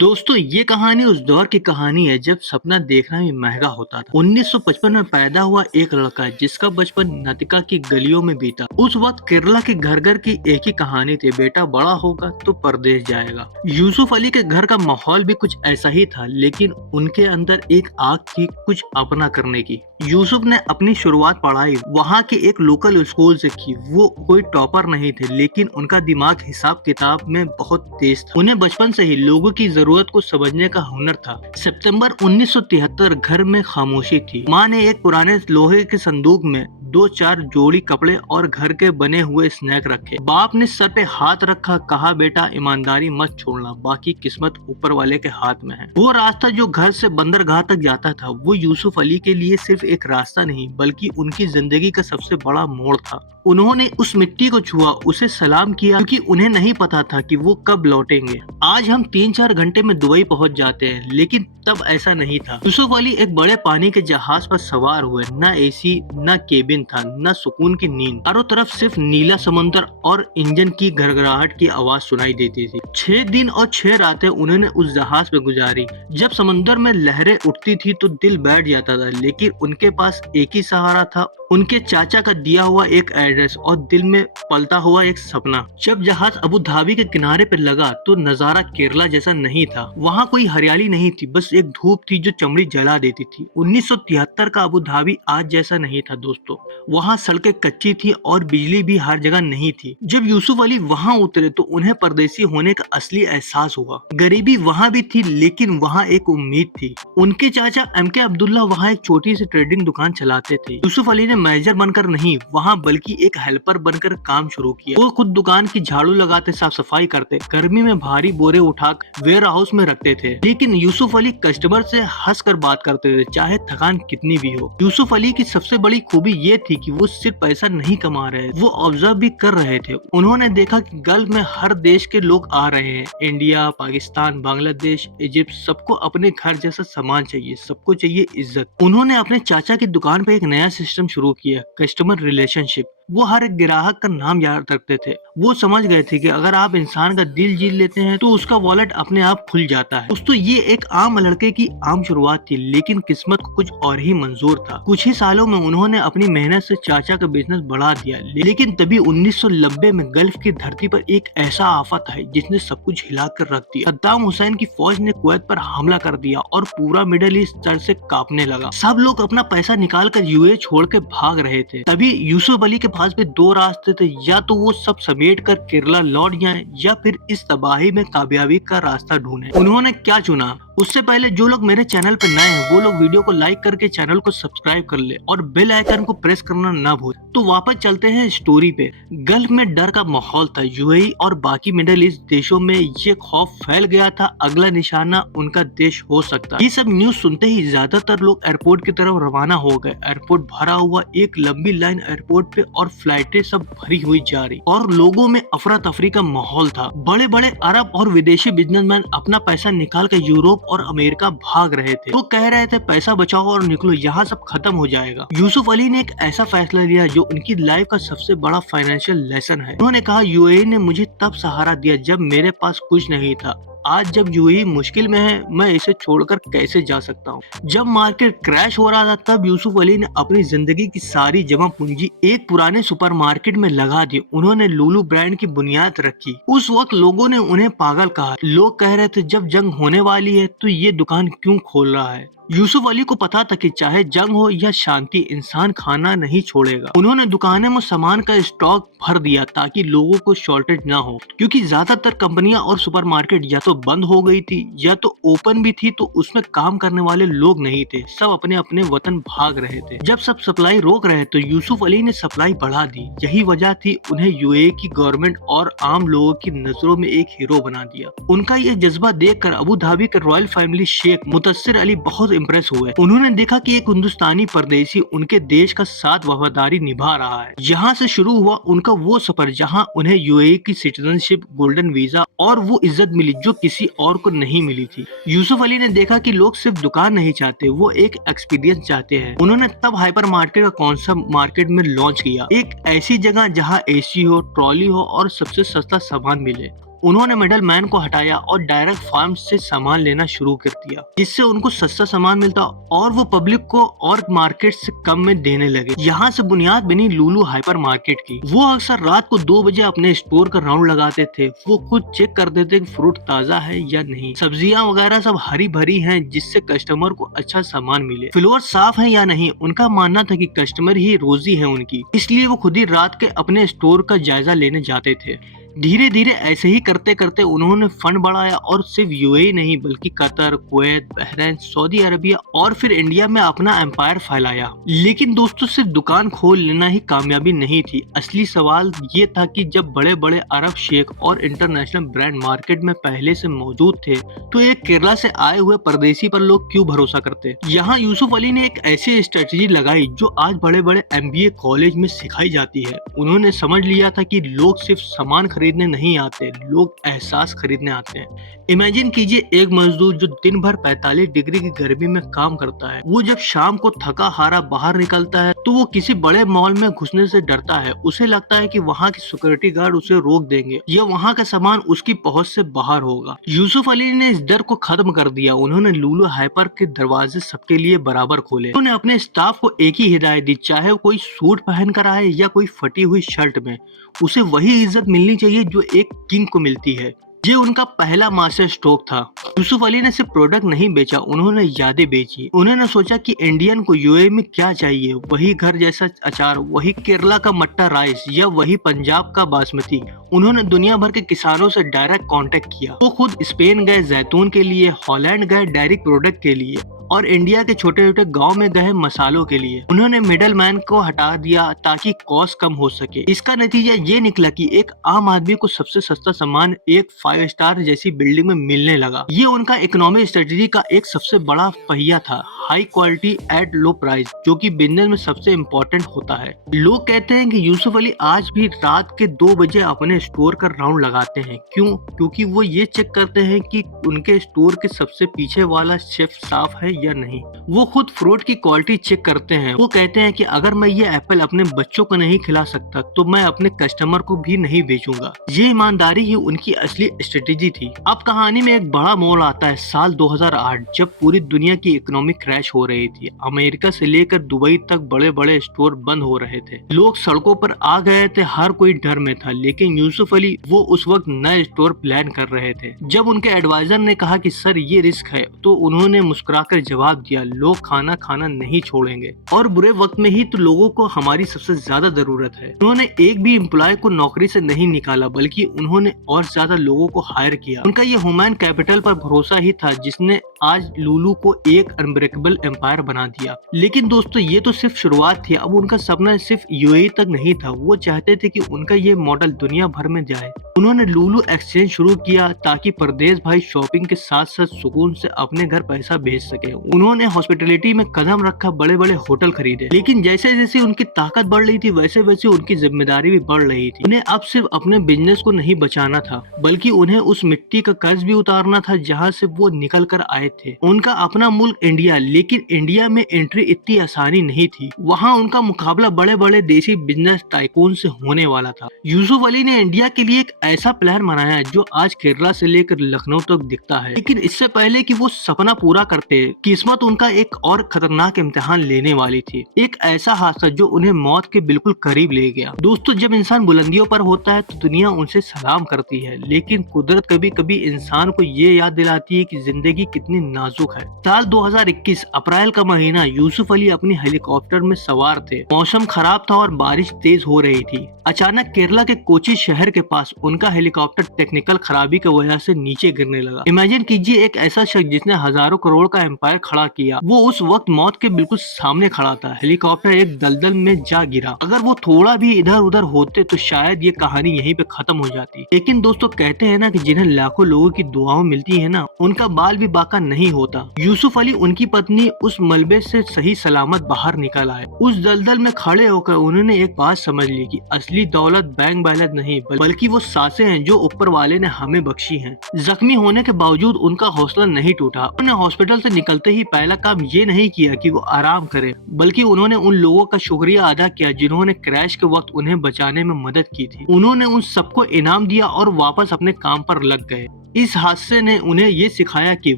दोस्तों ये कहानी उस दौर की कहानी है जब सपना देखना भी महंगा होता था। 1955 में पैदा हुआ एक लड़का जिसका बचपन नतिका की गलियों में बीता। उस वक्त केरला के घर घर की एक ही कहानी थी, बेटा बड़ा होगा तो परदेश जाएगा। यूसुफ अली के घर का माहौल भी कुछ ऐसा ही था, लेकिन उनके अंदर एक आग थी कुछ अपना करने की। यूसुफ ने अपनी शुरुआत पढ़ाई वहाँ के एक लोकल स्कूल से की। वो कोई टॉपर नहीं थे, लेकिन उनका दिमाग हिसाब किताब में बहुत तेज था। उन्हें बचपन से ही लोगों की जरूरत को समझने का हुनर था। सितंबर 1973 घर में खामोशी थी। माँ ने एक पुराने लोहे के संदूक में दो चार जोड़ी कपड़े और घर के बने हुए स्नैक रखे। बाप ने सर पे हाथ रखा, कहा बेटा ईमानदारी मत छोड़ना, बाकी किस्मत ऊपर वाले के हाथ में है। वो रास्ता जो घर से बंदरगाह तक जाता था वो यूसुफ अली के लिए सिर्फ एक रास्ता नहीं बल्कि उनकी जिंदगी का सबसे बड़ा मोड़ था। उन्होंने उस मिट्टी को छुआ, उसे सलाम किया, क्योंकि उन्हें नहीं पता था कि वो कब लौटेंगे। आज हम 3-4 घंटे में दुबई पहुंच जाते हैं, लेकिन तब ऐसा नहीं था। यूसुफ अली एक बड़े पानी के जहाज पर सवार हुए। न एसी न केबिन था, न सुकून की नींद। चारों तरफ सिर्फ नीला समुद्र और इंजन की घरघराहट की आवाज सुनाई देती थी। 6 दिन और 6 रातें उन्होंने उस जहाज पे गुजारी। जब समुद्र में लहरें उठती थी तो दिल बैठ जाता था, लेकिन उनके पास एक ही सहारा था, उनके चाचा का दिया हुआ एक एड्रेस और दिल में पलता हुआ एक सपना। जब जहाज अबू धाबी के किनारे पर लगा तो नजारा केरला जैसा नहीं था। वहाँ कोई हरियाली नहीं थी, बस एक धूप थी जो चमड़ी जला देती थी। 1973 का अबू धाबी आज जैसा नहीं था दोस्तों। वहाँ सड़कें कच्ची थी और बिजली भी हर जगह नहीं थी। जब यूसुफ अली वहाँ उतरे तो उन्हें परदेसी होने का असली एहसास हुआ। गरीबी वहाँ भी थी, लेकिन वहाँ एक उम्मीद थी। उनके चाचा MK अब्दुल्ला वहाँ एक छोटी सी ट्रेडिंग दुकान चलाते थे। यूसुफ अली ने मैनेजर बनकर नहीं वहाँ बल्कि एक हेल्पर बनकर काम शुरू किया। वो खुद दुकान की झाड़ू लगाते, साफ सफाई करते, गर्मी में भारी बोरे उठा वेयर हाउस में रखते थे। लेकिन यूसुफ अली कस्टमर से हंस कर बात करते थे, चाहे थकान कितनी भी हो। यूसुफ अली की सबसे बड़ी खूबी ये थी कि वो सिर्फ पैसा नहीं कमा रहे, वो ऑब्जर्व भी कर रहे थे। उन्होंने देखा कि गल्फ में हर देश के लोग आ रहे हैं। इंडिया, पाकिस्तान, बांग्लादेश, इजिप्ट, सबको अपने घर जैसा सामान चाहिए, सबको चाहिए इज्जत। उन्होंने अपने चाचा की दुकान पे एक नया सिस्टम शुरू किया, कस्टमर रिलेशनशिप। वो हर एक ग्राहक का नाम याद रखते थे। वो समझ गए थे कि अगर आप इंसान का दिल जीत लेते हैं तो उसका वॉलेट अपने आप खुल जाता है। दोस्तों ये एक आम लड़के की आम शुरुआत थी, लेकिन किस्मत को कुछ और ही मंजूर था। कुछ ही सालों में उन्होंने अपनी मेहनत से चाचा का बिजनेस बढ़ा दिया। लेकिन तभी 1990 में गल्फ की धरती पर एक ऐसा आफत आई जिसने सब कुछ हिला कर रख दिया। सद्दाम हुसैन की फौज ने कुवैत पर हमला कर दिया और पूरा मिडिल ईस्ट सर से कांपने लगा। सब लोग अपना पैसा निकाल कर यूए छोड़ के भाग रहे थे। तभी यूसुफ अली के पास भी 2 रास्ते थे, या तो वो सब समेट कर केरला लौट जाएं या फिर इस तबाही में कामयाबी का रास्ता ढूंढें। उन्होंने क्या चुना? उससे पहले जो लोग मेरे चैनल पर नए हैं वो लोग वीडियो को लाइक करके चैनल को सब्सक्राइब कर ले और बेल आइकन को प्रेस करना ना भूल। तो वापस चलते हैं स्टोरी पे। गल्फ में डर का माहौल था। यूएई और बाकी मिडिल ईस्ट देशों में ये खौफ फैल गया था, अगला निशाना उनका देश हो सकता। ये सब न्यूज सुनते ही ज्यादातर लोग एयरपोर्ट की तरफ रवाना हो गए। एयरपोर्ट भरा हुआ, एक लंबी लाइन एयरपोर्ट पे और फ्लाइटें सब भरी हुई जा रही और लोगों में अफरा तफरी का माहौल था। बड़े बड़े अरब और विदेशी बिजनेसमैन अपना पैसा निकाल कर यूरोप और अमेरिका भाग रहे थे। वो कह रहे थे पैसा बचाओ और निकलो, यहाँ सब खत्म हो जाएगा। यूसुफ अली ने एक ऐसा फैसला लिया जो उनकी लाइफ का सबसे बड़ा फाइनेंशियल लेसन है। उन्होंने कहा यूएई ने मुझे तब सहारा दिया जब मेरे पास कुछ नहीं था। आज जब यूएई मुश्किल में है, मैं इसे छोड़कर कैसे जा सकता हूँ। जब मार्केट क्रैश हो रहा था तब यूसुफ अली ने अपनी जिंदगी की सारी जमा पूंजी एक पुराने सुपरमार्केट में लगा दी। उन्होंने लुलु ब्रांड की बुनियाद रखी। उस वक्त लोगों ने उन्हें पागल कहा। लोग कह रहे थे जब जंग होने वाली है तो ये दुकान क्यों खोल रहा है। यूसुफ अली को पता था कि चाहे जंग हो या शांति, इंसान खाना नहीं छोड़ेगा। उन्होंने दुकानें में सामान का स्टॉक भर दिया ताकि लोगों को शॉर्टेज ना हो, क्योंकि ज्यादातर कंपनियां और सुपरमार्केट या तो बंद हो गई थी या तो ओपन भी थी, तो उसमें काम करने वाले लोग नहीं थे। सब अपने अपने वतन भाग रहे थे। जब सब सप्लाई रोक रहे तो यूसुफ अली ने सप्लाई बढ़ा दी। यही वजह थी उन्हें यूएई की गवर्नमेंट और आम लोगों की नजरों में एक हीरो बना दिया। उनका ये जज्बा देखकर अबू धाबी के रॉयल फैमिली शेख मुतस्सिर अली बहुत इम्प्रेस हुए। उन्होंने देखा कि एक हिंदुस्तानी परदेसी उनके देश का साथ वफादारी निभा रहा है। यहाँ से शुरू हुआ उनका वो सफर जहाँ उन्हें यूएई की सिटीजनशिप, गोल्डन वीजा और वो इज्जत मिली जो किसी और को नहीं मिली थी। यूसुफ अली ने देखा कि लोग सिर्फ दुकान नहीं चाहते, वो एक एक्सपीरियंस चाहते हैं। उन्होंने तब हाइपर मार्केट का कॉन्सेप्ट मार्केट में लॉन्च किया, एक ऐसी जगह जहाँ एसी हो, ट्रॉली हो और सबसे सस्ता सामान मिले। उन्होंने मिडल मैन को हटाया और डायरेक्ट फार्म से सामान लेना शुरू कर दिया, जिससे उनको सस्ता सामान मिलता और वो पब्लिक को और मार्केट से कम में देने लगे। यहाँ से बुनियाद बनी लुलु हाइपर मार्केट की। वो अक्सर रात को 2 बजे अपने स्टोर का राउंड लगाते थे। वो खुद चेक करते थे कि फ्रूट ताजा है या नहीं, सब्जियां वगैरह सब हरी भरी हैं, जिससे कस्टमर को अच्छा सामान मिले। फ्लोर साफ है या नहीं, उनका मानना था कि कस्टमर ही रोजी है उनकी, इसलिए वो खुद ही रात के अपने स्टोर का जायजा लेने जाते थे। धीरे धीरे ऐसे ही करते करते उन्होंने फंड बढ़ाया और सिर्फ यूएई नहीं बल्कि Qatar, Kuwait, Bahrain, Saudi Arabia और फिर इंडिया में अपना एम्पायर फैलाया। लेकिन दोस्तों सिर्फ दुकान खोल लेना ही कामयाबी नहीं थी। असली सवाल ये था कि जब बड़े बड़े अरब शेख और इंटरनेशनल ब्रांड मार्केट में पहले से मौजूद थे तो एक केरला से आए हुए परदेसी पर लोग क्यों भरोसा करते। यहाँ यूसुफ अली ने एक ऐसी स्ट्रेटेजी लगाई जो आज बड़े बड़े MBA कॉलेज में सिखाई जाती है। उन्होंने समझ लिया था कि लोग सिर्फ सामान खरीदने नहीं आते, लोग एहसास खरीदने आते हैं। इमेजिन कीजिए एक मजदूर जो दिन भर 45 डिग्री की गर्मी में काम करता है, वो जब शाम को थका हारा बाहर निकलता है तो वो किसी बड़े मॉल में घुसने से डरता है। उसे लगता है कि वहाँ के सिक्योरिटी गार्ड उसे रोक देंगे या वहाँ का सामान उसकी पहुँच से बाहर होगा। यूसुफ अली ने इस डर को खत्म कर दिया। उन्होंने लुलु हाइपर के दरवाजे सबके लिए बराबर खोले। उन्होंने अपने स्टाफ को एक ही हिदायत दी, चाहे कोई सूट पहन कर आए या कोई फटी हुई शर्ट में, उसे वही इज्जत मिलनी चाहिए जो एक किंग को मिलती है। ये उनका पहला मास्टर स्ट्रोक था। यूसुफ अली ने सिर्फ प्रोडक्ट नहीं बेचा, उन्होंने यादें बेची। उन्होंने सोचा कि इंडियन को यूएई में क्या चाहिए, वही घर जैसा अचार, वही केरला का मट्टा राइस या वही पंजाब का बासमती। उन्होंने दुनिया भर के किसानों से डायरेक्ट कांटेक्ट किया। वो खुद स्पेन गए जैतून के लिए, हॉलैंड गए डेयरी प्रोडक्ट के लिए और इंडिया के छोटे छोटे गांव में गए मसालों के लिए। उन्होंने मिडल मैन को हटा दिया ताकि कॉस्ट कम हो सके। इसका नतीजा ये निकला कि एक आम आदमी को सबसे सस्ता सामान एक 5 स्टार जैसी बिल्डिंग में मिलने लगा। ये उनका इकोनॉमिक स्ट्रेटेजी का एक सबसे बड़ा पहिया था, high quality at low price, जो कि बिजनेस में सबसे इम्पोर्टेंट होता है। लोग कहते हैं कि यूसुफ अली आज भी रात के 2 बजे अपने स्टोर का राउंड लगाते हैं। क्यों? क्योंकि वो ये चेक करते हैं कि उनके स्टोर के सबसे पीछे वाला शेफ साफ है या नहीं। वो खुद फ्रूट की क्वालिटी चेक करते हैं। वो कहते हैं कि अगर मैं ये एप्पल अपने बच्चों को नहीं खिला सकता तो मैं अपने कस्टमर को भी नहीं बेचूंगा। ये ईमानदारी ही उनकी असली स्ट्रेटेजी थी। अब कहानी में एक बड़ा मोड़ आता है साल 2008, जब पूरी दुनिया की इकोनॉमिक क्रैश हो रही थी। अमेरिका से लेकर दुबई तक बड़े बड़े स्टोर बंद हो रहे थे। लोग सड़कों पर आ गए थे, हर कोई डर में था। लेकिन यूसुफ अली वो उस वक्त नए स्टोर प्लान कर रहे थे। जब उनके एडवाइजर ने कहा कि सर ये रिस्क है, तो उन्होंने मुस्कुराकर जवाब दिया, लोग खाना खाना नहीं छोड़ेंगे और बुरे वक्त में ही तो लोगों को हमारी सबसे ज्यादा जरूरत है। उन्होंने एक भी एम्प्लॉय को नौकरी से नहीं निकाला, बल्कि उन्होंने और ज्यादा लोगों को हायर किया। उनका ये ह्यूमन कैपिटल पर भरोसा ही था जिसने आज लुलु को एक अनब्रेकेबल एम्पायर बना दिया। लेकिन दोस्तों ये तो सिर्फ शुरुआत थी। अब उनका सपना सिर्फ यूएई तक नहीं था, वो चाहते थे कि उनका ये मॉडल दुनिया भर में जाए। उन्होंने लुलु एक्सचेंज शुरू किया ताकि परदेश भाई शॉपिंग के साथ साथ सुकून से अपने घर पैसा भेज सके। उन्होंने हॉस्पिटलिटी में कदम रखा, बड़े बड़े होटल खरीदे। लेकिन जैसे जैसे उनकी ताकत बढ़ रही थी वैसे वैसे उनकी जिम्मेदारी भी बढ़ रही थी। उन्हें अब सिर्फ अपने बिजनेस को नहीं बचाना था, बल्कि उन्हें उस मिट्टी का कर्ज भी उतारना था जहाँ से वो निकल कर आए थे। उनका अपना मुल्क इंडिया, लेकिन इंडिया में एंट्री इतनी आसानी नहीं थी। वहाँ उनका मुकाबला बड़े बड़े देसी बिजनेस टाइकून से होने वाला था। यूसुफ अली ने इंडिया के लिए एक ऐसा प्लान बनाया जो आज केरला से लेकर लखनऊ तक दिखता है। लेकिन इससे पहले कि वो सपना पूरा करते, किस्मत उनका एक और खतरनाक इम्तिहान लेने वाली थी। एक ऐसा हादसा जो उन्हें मौत के बिल्कुल करीब ले गया। दोस्तों जब इंसान बुलंदियों पर होता है तो दुनिया उनसे सलाम करती है, लेकिन कुदरत कभी कभी इंसान को ये याद दिलाती है कि जिंदगी कितनी नाजुक है। साल 2021 अप्रैल का महीना, यूसुफ अली अपनी हेलीकॉप्टर में सवार थे। मौसम खराब था और बारिश तेज हो रही थी। अचानक केरला के कोची शहर के पास उनका हेलीकॉप्टर टेक्निकल खराबी की वजह से नीचे गिरने लगा। इमेजिन कीजिए एक ऐसा शख्स जिसने हजारों करोड़ का एम्पायर खड़ा किया, वो उस वक्त मौत के बिल्कुल सामने खड़ा था। हेलीकॉप्टर एक दलदल में जा गिरा। अगर वो थोड़ा भी इधर उधर होते तो शायद ये कहानी यहीं पे खत्म हो जाती। लेकिन दोस्तों कहते हैं ना कि जिन्हें लाखों लोगों की दुआएं मिलती है ना, उनका बाल भी बाका नहीं होता। यूसुफ अली उनकी पत्नी उस मलबे से सही सलामत बाहर निकल आए। उस दलदल में खड़े होकर उन्होंने एक बात समझ ली कि असली दौलत बैंक बैलेंस नहीं बल्कि वो सांसें हैं जो ऊपर वाले ने हमें बख्शी हैं। जख्मी होने के बावजूद उनका हौसला नहीं टूटा। उन्होंने हॉस्पिटल से निकलते ही पहला काम ये नहीं किया कि वो आराम करें, बल्कि उन्होंने उन लोगों का शुक्रिया अदा किया जिन्होंने क्रैश के वक्त उन्हें बचाने में मदद की थी। उन्होंने उन सबको इनाम दिया और वापस अपने काम पर लग गए। इस हादसे ने उन्हें ये सिखाया कि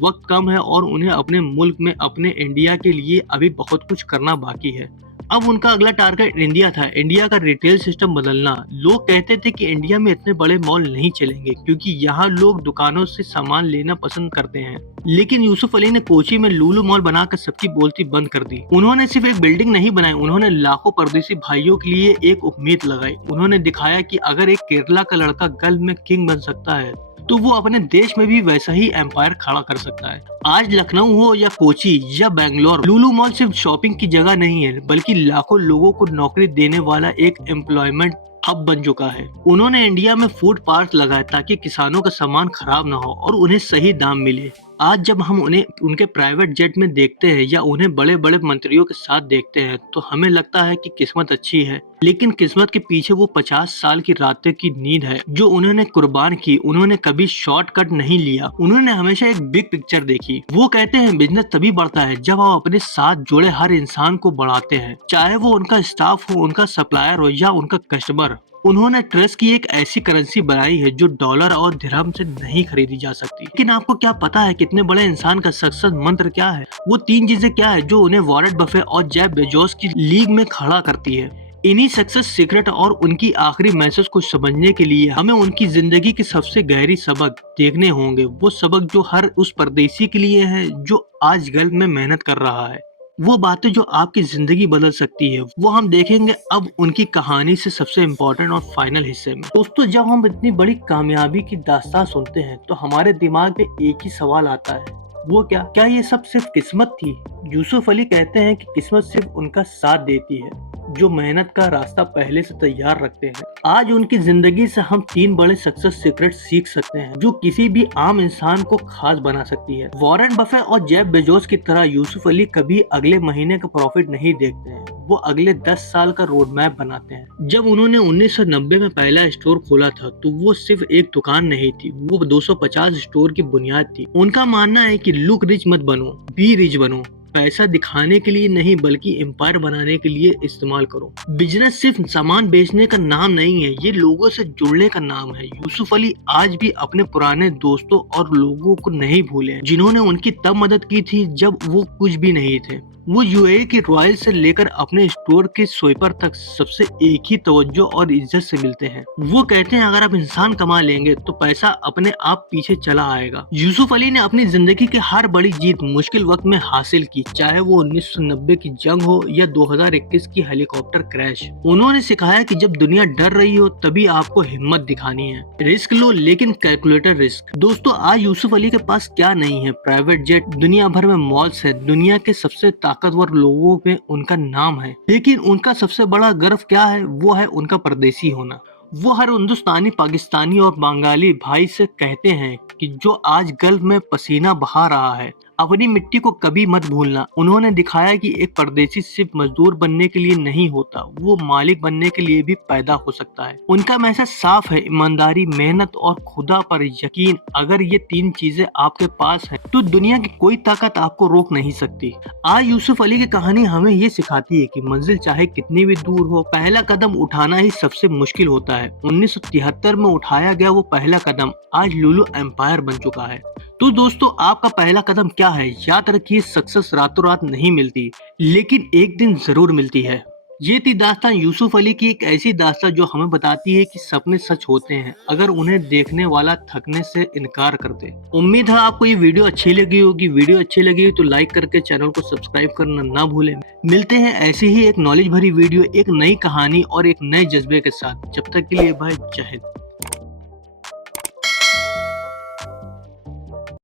वक्त कम है और उन्हें अपने मुल्क में, अपने इंडिया के लिए अभी बहुत कुछ करना बाकी है। अब उनका अगला टारगेट इंडिया था। इंडिया का रिटेल सिस्टम बदलना। लोग कहते थे कि इंडिया में इतने बड़े मॉल नहीं चलेंगे क्योंकि यहाँ लोग दुकानों से सामान लेना पसंद करते हैं, लेकिन यूसुफ अली ने कोची में लुलु मॉल बनाकर सबकी बोलती बंद कर दी। उन्होंने सिर्फ एक बिल्डिंग नहीं बनाई, उन्होंने लाखों परदेसी भाइयों के लिए एक उम्मीद लगाई। उन्होंने दिखाया कि अगर एक केरला का लड़का गल्फ में किंग बन सकता है तो वो अपने देश में भी वैसा ही एम्पायर खड़ा कर सकता है। आज लखनऊ हो या कोची या बेंगलोर, लुलु मॉल सिर्फ शॉपिंग की जगह नहीं है बल्कि लाखों लोगों को नौकरी देने वाला एक एम्प्लॉयमेंट हब बन चुका है। उन्होंने इंडिया में फूड पार्क लगाए ताकि किसानों का सामान खराब न हो और उन्हें सही दाम मिले। आज जब हम उन्हें उनके प्राइवेट जेट में देखते हैं या उन्हें बड़े बड़े मंत्रियों के साथ देखते हैं तो हमें लगता है कि किस्मत अच्छी है, लेकिन किस्मत के पीछे वो 50 साल की रातें की नींद है जो उन्होंने कुर्बान की। उन्होंने कभी शॉर्टकट नहीं लिया, उन्होंने हमेशा एक बिग पिक्चर देखी। वो कहते हैं बिजनेस तभी बढ़ता है जब आप अपने साथ जुड़े हर इंसान को बढ़ाते हैं, चाहे वो उनका स्टाफ हो, उनका सप्लायर हो या उनका कस्टमर। उन्होंने ट्रस्ट की एक ऐसी करेंसी बनाई है जो डॉलर और दिरहम से नहीं खरीदी जा सकती। लेकिन आपको क्या पता है कितने बड़े इंसान का सक्सेस मंत्र क्या है? वो 3 चीजें क्या है जो उन्हें वॉरेन बफे और जेफ बेजोस की लीग में खड़ा करती है? इन्हीं सक्सेस सीक्रेट और उनकी आखिरी मैसेज को समझने के लिए हमें उनकी जिंदगी के सबसे गहरी सबक देखने होंगे। वो सबक जो हर उस परदेसी के लिए है जो आज गल्फ में मेहनत कर रहा है। वो बातें जो आपकी जिंदगी बदल सकती है, वो हम देखेंगे अब उनकी कहानी से सबसे इम्पोर्टेंट और फाइनल हिस्से में। दोस्तों, जब हम इतनी बड़ी कामयाबी की दास्तान सुनते हैं तो हमारे दिमाग में एक ही सवाल आता है, वो क्या ये सब सिर्फ किस्मत थी? यूसुफ अली कहते हैं कि किस्मत सिर्फ उनका साथ देती है जो मेहनत का रास्ता पहले से तैयार रखते हैं। आज उनकी जिंदगी से हम 3 बड़े सक्सेस सीक्रेट सीख सकते हैं जो किसी भी आम इंसान को खास बना सकती है। वॉरेन बफे और जेफ बेजोस की तरह यूसुफ अली कभी अगले महीने का प्रॉफिट नहीं देखते हैं, वो अगले 10 साल का रोड मैप बनाते हैं। जब उन्होंने 1990 में पहला स्टोर खोला था तो वो सिर्फ एक दुकान नहीं थी, वो 250 स्टोर की बुनियाद थी। उनका मानना है कि लुक रिच मत बनो, बी रिच बनो। पैसा दिखाने के लिए नहीं बल्कि एम्पायर बनाने के लिए इस्तेमाल करो। बिजनेस सिर्फ सामान बेचने का नाम नहीं है, ये लोगों से जुड़ने का नाम है। यूसुफ अली आज भी अपने पुराने दोस्तों और लोगों को नहीं भूले जिन्होंने उनकी तब मदद की थी जब वो कुछ भी नहीं थे। वो यूएई के रॉयल से लेकर अपने स्टोर के स्वीपर तक सबसे एक ही तवज्जो और इज्जत से मिलते हैं। वो कहते हैं अगर आप इंसान कमा लेंगे तो पैसा अपने आप पीछे चला आएगा। यूसुफ अली ने अपनी जिंदगी की हर बड़ी जीत मुश्किल वक्त में हासिल की, चाहे वो 1990 की जंग हो या 2021 की हेलीकॉप्टर क्रैश। उन्होंने सिखाया कि जब दुनिया डर रही हो तभी आपको हिम्मत दिखानी है। रिस्क लो लेकिन कैलकुलेटर रिस्क। दोस्तों, आज यूसुफ अली के पास क्या नहीं है? प्राइवेट जेट, दुनिया भर में मॉल्स है, दुनिया के सबसे ताकतवर लोगों में उनका नाम है, लेकिन उनका सबसे बड़ा गर्व क्या है? वो है उनका परदेसी होना। वो हर हिंदुस्तानी, पाकिस्तानी और बंगाली भाई से कहते हैं कि जो आज गल्फ में पसीना बहा रहा है, अपनी मिट्टी को कभी मत भूलना। उन्होंने दिखाया कि एक परदेसी सिर्फ मजदूर बनने के लिए नहीं होता, वो मालिक बनने के लिए भी पैदा हो सकता है। उनका मैसेज साफ है, ईमानदारी, मेहनत और खुदा पर यकीन। अगर ये 3 चीजें आपके पास हैं तो दुनिया की कोई ताकत आपको रोक नहीं सकती। आज यूसुफ अली की कहानी हमें ये सिखाती है कि मंजिल चाहे कितनी भी दूर हो, पहला कदम उठाना ही सबसे मुश्किल होता है। 1973 में उठाया गया वो पहला कदम आज लुलु एम्पायर बन चुका है। तो दोस्तों, आपका पहला कदम क्या है? याद रखिए, सक्सेस रातों रात नहीं मिलती, लेकिन एक दिन जरूर मिलती है। ये थी दास्तान यूसुफ अली की, एक ऐसी दास्तान जो हमें बताती है कि सपने सच होते हैं अगर उन्हें देखने वाला थकने से इनकार कर दे। उम्मीद है आपको ये वीडियो अच्छी लगी होगी। वीडियो अच्छी लगी तो लाइक करके चैनल को सब्सक्राइब करना ना भूलें। मिलते हैं ऐसे ही एक नॉलेज भरी वीडियो, एक नई कहानी और एक नए जज्बे के साथ। जब तक के लिए भाई, जय हिंद।